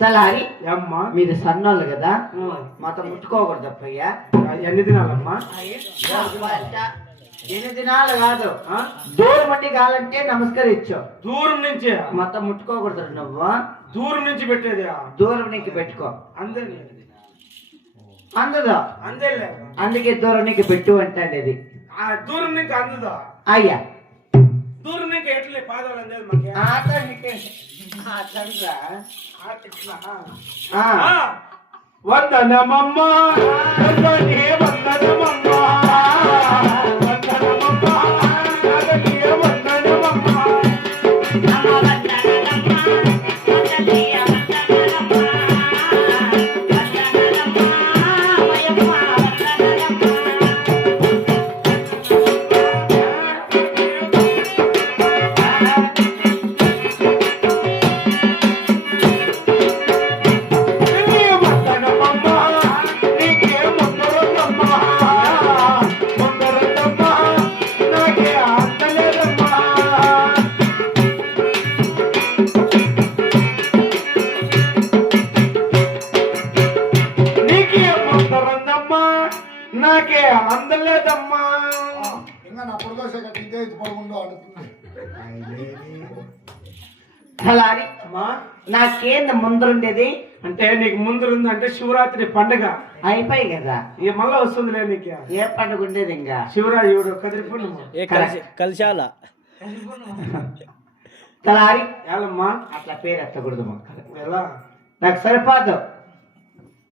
తలారి అమ్మా మీరు సన్నోళ్ళు కదా మాతో ముట్టుకోకూడదు అప్పయ్యా. ఎన్ని దినాలమ్మా? 8 దినాలు కాదు, దూరం మట్టి కావాలంటే నమస్కరించు. దూరం నుంచి మొత్తం ముట్టుకోకూడదు నువ్వు. దూరం నుంచి పెట్టేది దూరం నీకు పెట్టుకో. అందే అందదు, అందేలే. అందుకే దూరం నీకు పెట్టు అంటాడు ఇది. దూరం నుంచి అందదా అయ్యా. దూరం నుంచి ఎట్లే పాదాలు అందేది మాకే. వందనమమ్మా వందనే వందనమమ్మా వందనమమ్మా వందనే వందనమమ్మా. నాకే అందలేదమ్మా. తలారి నాకేంది ముందరుండేది అంటే నీకు ముందు అంటే శివరాత్రి పండుగ అయిపోయి కదా. ఇక మళ్ళా వస్తుందిలే నీకు. ఏ పండుగ ఉండేది ఇంకా? శివరాజుడు కదిరిపోను కలిశాల తలారి ఏలమ్మా అట్లా పేరు ఎత్తకూడదు మొక్క. ఎలా? నాకు సరిపోదు.